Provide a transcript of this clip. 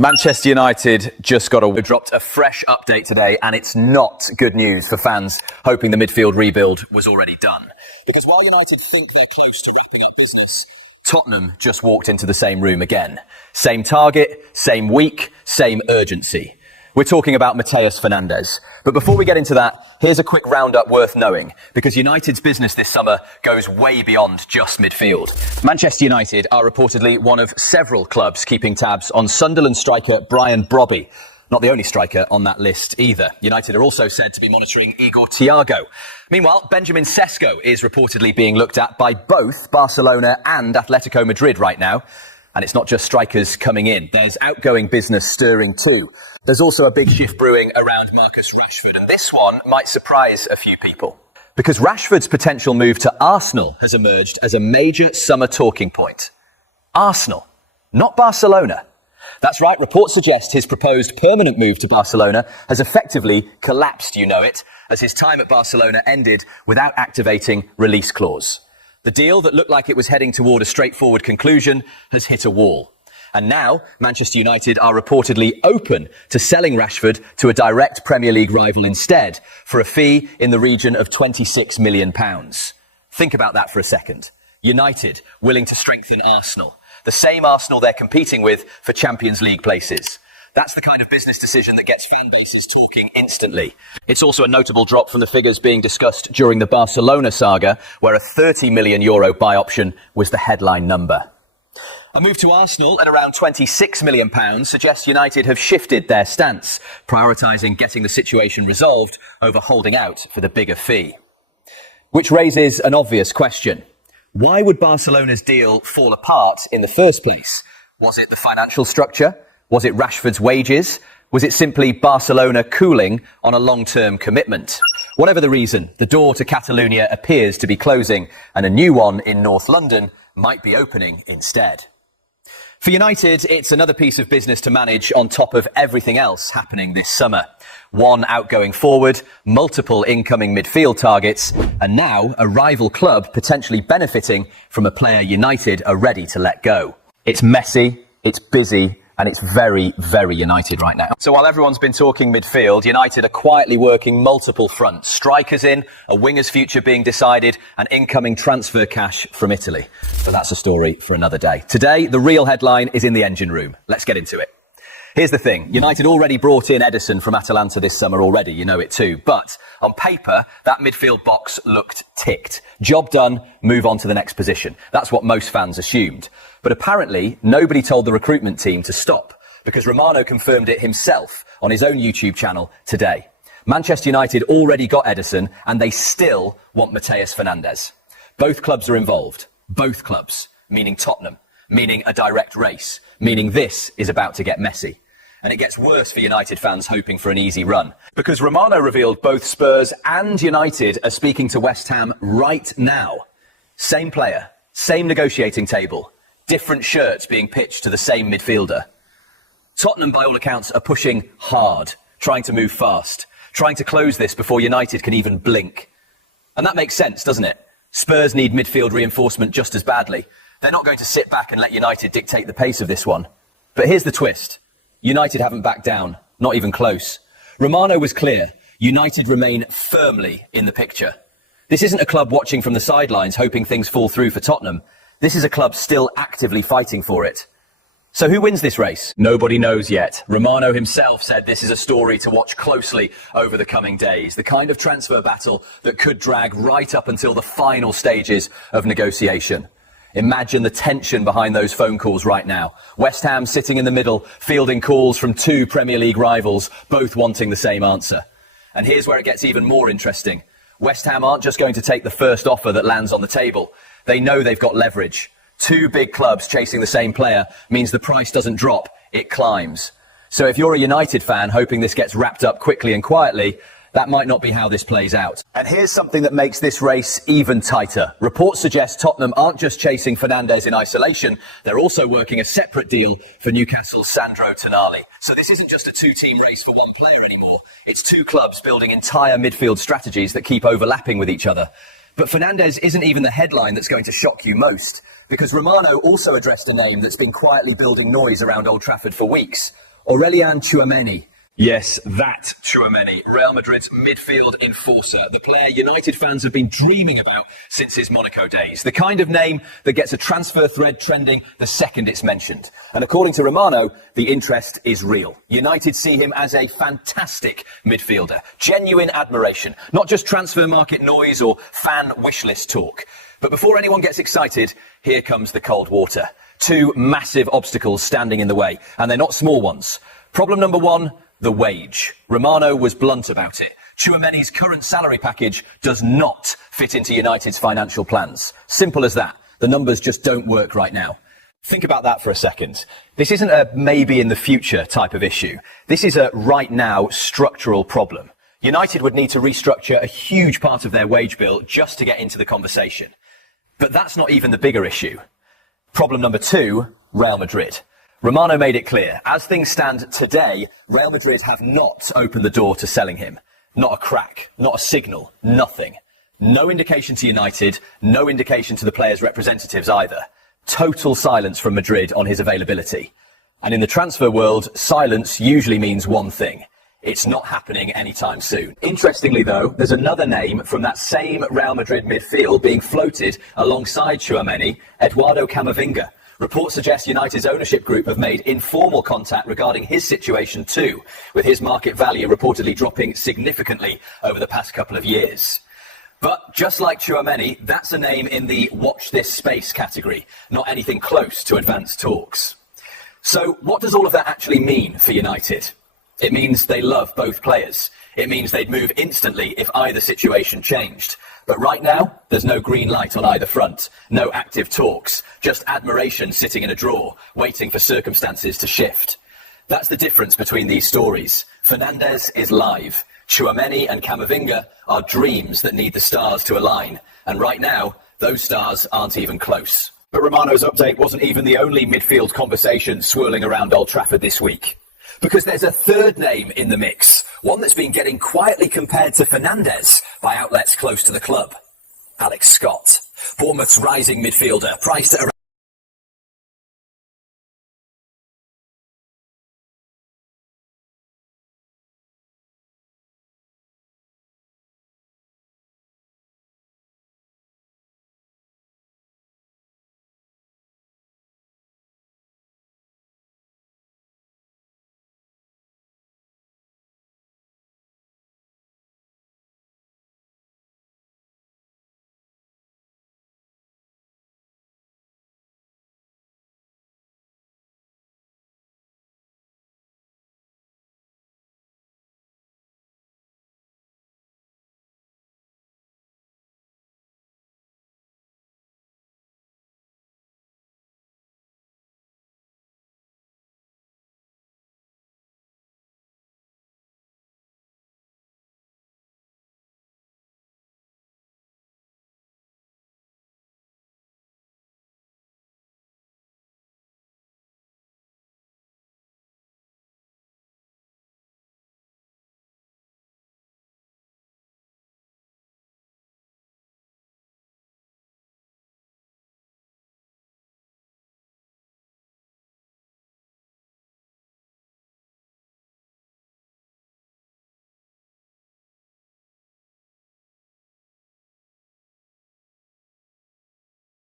Manchester United just dropped a fresh update today, and it's not good news for fans hoping the midfield rebuild was already done. Because while United think they're close to wrapping up business, Tottenham just walked into the same room again. Same target, same week, same urgency. We're talking about Matheus Fernandes. But before we get into that, here's a quick roundup worth knowing, because United's business this summer goes way beyond just midfield. Manchester United are reportedly one of several clubs keeping tabs on Sunderland striker Brian Brobby. Not the only striker on that list either. United are also said to be monitoring Igor Thiago. Meanwhile, Benjamin Sesko is reportedly being looked at by both Barcelona and Atletico Madrid right now. And it's not just strikers coming in. There's outgoing business stirring too. There's also a big shift brewing around Marcus Rashford. And this one might surprise a few people, because Rashford's potential move to Arsenal has emerged as a major summer talking point. Arsenal, not Barcelona. That's right, reports suggest his proposed permanent move to Barcelona has effectively collapsed, you know it, as his time at Barcelona ended without activating release clause. The deal that looked like it was heading toward a straightforward conclusion has hit a wall. And now, Manchester United are reportedly open to selling Rashford to a direct Premier League rival instead, for a fee in the region of £26 million. Think about that for a second. United willing to strengthen Arsenal, the same Arsenal they're competing with for Champions League places. That's the kind of business decision that gets fan bases talking instantly. It's also a notable drop from the figures being discussed during the Barcelona saga, where a €30 million buy option was the headline number. A move to Arsenal at around £26 million suggests United have shifted their stance, prioritising getting the situation resolved over holding out for the bigger fee. Which raises an obvious question. Why would Barcelona's deal fall apart in the first place? Was it the financial structure? Was it Rashford's wages? Was it simply Barcelona cooling on a long-term commitment? Whatever the reason, the door to Catalonia appears to be closing, and a new one in North London might be opening instead. For United, it's another piece of business to manage on top of everything else happening this summer. One outgoing forward, multiple incoming midfield targets, and now a rival club potentially benefiting from a player United are ready to let go. It's messy, it's busy, and it's very, very United right now. So while everyone's been talking midfield, United are quietly working multiple fronts. Strikers in, a winger's future being decided, and incoming transfer cash from Italy. But that's a story for another day. Today, the real headline is in the engine room. Let's get into it. Here's the thing. United already brought in Ederson from Atalanta this summer already, you know it too. But on paper, that midfield box looked ticked. Job done, move on to the next position. That's what most fans assumed. But apparently, nobody told the recruitment team to stop, because Romano confirmed it himself on his own YouTube channel today. Manchester United already got Ederson, and they still want Matheus Fernandes. Both clubs are involved. Both clubs, meaning Tottenham, meaning a direct race, meaning this is about to get messy. And it gets worse for United fans hoping for an easy run, because Romano revealed both Spurs and United are speaking to West Ham right now. Same player, same negotiating table, different shirts being pitched to the same midfielder. Tottenham, by all accounts, are pushing hard, trying to move fast, trying to close this before United can even blink. And that makes sense, doesn't it? Spurs need midfield reinforcement just as badly. They're not going to sit back and let United dictate the pace of this one. But here's the twist. United haven't backed down, not even close. Romano was clear. United remain firmly in the picture. This isn't a club watching from the sidelines hoping things fall through for Tottenham. This is a club still actively fighting for it. So who wins this race? Nobody knows yet. Romano himself said this is a story to watch closely over the coming days. The kind of transfer battle that could drag right up until the final stages of negotiation. Imagine the tension behind those phone calls right now. West Ham sitting in the middle, fielding calls from two Premier League rivals, both wanting the same answer. And here's where it gets even more interesting. West Ham aren't just going to take the first offer that lands on the table. They know they've got leverage. Two big clubs chasing the same player means the price doesn't drop, it climbs. So if you're a United fan hoping this gets wrapped up quickly and quietly, that might not be how this plays out. And here's something that makes this race even tighter. Reports suggest Tottenham aren't just chasing Fernandes in isolation, they're also working a separate deal for Newcastle's Sandro Tonali. So this isn't just a two-team race for one player anymore. It's two clubs building entire midfield strategies that keep overlapping with each other. But Fernandes isn't even the headline that's going to shock you most, because Romano also addressed a name that's been quietly building noise around Old Trafford for weeks. Aurelien Tchouameni. Yes, that Tchouameni, Real Madrid's midfield enforcer, the player United fans have been dreaming about since his Monaco days. The kind of name that gets a transfer thread trending the second it's mentioned. And according to Romano, the interest is real. United see him as a fantastic midfielder. Genuine admiration, not just transfer market noise or fan wish list talk. But before anyone gets excited, here comes the cold water. Two massive obstacles standing in the way, and they're not small ones. Problem number one, the wage. Romano was blunt about it. Tchouameni's current salary package does not fit into United's financial plans. Simple as that. The numbers just don't work right now. Think about that for a second. This isn't a maybe in the future type of issue. This is a right now structural problem. United would need to restructure a huge part of their wage bill just to get into the conversation. But that's not even the bigger issue. Problem number two, Real Madrid. Romano made it clear, as things stand today, Real Madrid have not opened the door to selling him. Not a crack, not a signal, nothing. No indication to United, no indication to the players' representatives either. Total silence from Madrid on his availability. And in the transfer world, silence usually means one thing. It's not happening anytime soon. Interestingly though, there's another name from that same Real Madrid midfield being floated alongside Tchouameni, Eduardo Camavinga. Reports suggest United's ownership group have made informal contact regarding his situation too, with his market value reportedly dropping significantly over the past couple of years. But just like Tchouameni, that's a name in the watch this space category, not anything close to advanced talks. So what does all of that actually mean for United? It means they love both players. It means they'd move instantly if either situation changed. But right now, there's no green light on either front, no active talks, just admiration sitting in a drawer, waiting for circumstances to shift. That's the difference between these stories. Fernandes is live. Tchouameni and Camavinga are dreams that need the stars to align. And right now, those stars aren't even close. But Romano's update wasn't even the only midfield conversation swirling around Old Trafford this week. Because there's a third name in the mix, one that's been getting quietly compared to Fernandes by outlets close to the club. Alex Scott, Bournemouth's rising midfielder, priced at around